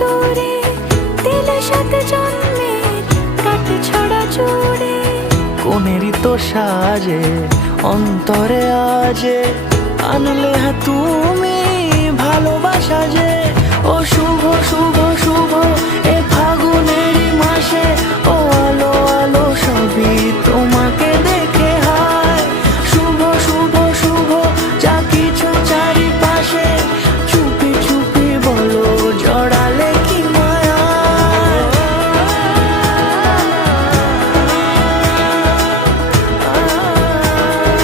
দূরে দিলে সাত জন্মের কাট ছড়া জুড়ে। কোনেরই তো সাজে অন্তরে আজে আনলে তুমি ভালোবাসা যে। ও শুভ শুভ